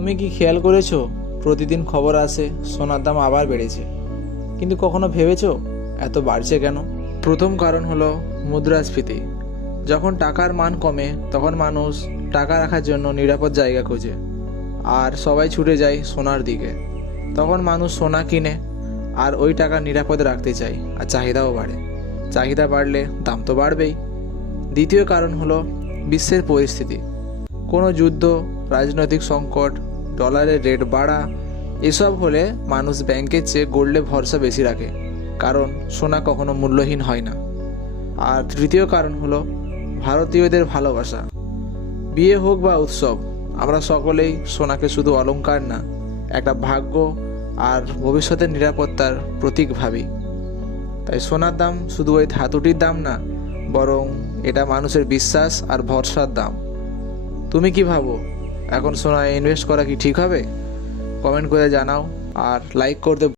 তুমি কি খেয়াল করেছো প্রতিদিন খবর আসে সোনার দাম আবার বেড়েছে, কিন্তু কখনো ভেবেছো এত বাড়ছে কেন? প্রথম কারণ হলো মুদ্রাস্ফীতি। যখন টাকার মান কমে তখন মানুষ টাকা রাখার জন্য নিরাপদ জায়গা খোঁজে, আর সবাই ছুটে যায় সোনার দিকে। তখন মানুষ সোনা কিনে আর ওই টাকা নিরাপদে রাখতে চায়, আর চাহিদাও বাড়ে। চাহিদা বাড়লে দাম তো বাড়বেই। দ্বিতীয় কারণ হলো বিশ্বের পরিস্থিতি। কোনো যুদ্ধ, রাজনৈতিক সংকট, ডলারের রেট বাড়া, এসব হলে মানুষ ব্যাংকের চেয়ে গোল্ডে ভরসা বেশি রাখে, কারণ সোনা কখনো মূল্যহীন হয় না। আর তৃতীয় কারণ হলো ভারতীয়দের ভালোবাসা। বিয়ে হোক বা উৎসব, আমরা সকলেই সোনাকে শুধু অলংকার না, একটা ভাগ্য আর ভবিষ্যতের নিরাপত্তার প্রতীক ভাবি। তাই সোনার দাম শুধু ওই ধাতুটির দাম না, বরং এটা মানুষের বিশ্বাস আর ভরসার দাম। তুমি কি ভাবো, এখন সোনায় ইনভেস্ট করা কি ঠিক হবে? কমেন্ট করে জানাও আর লাইক করতে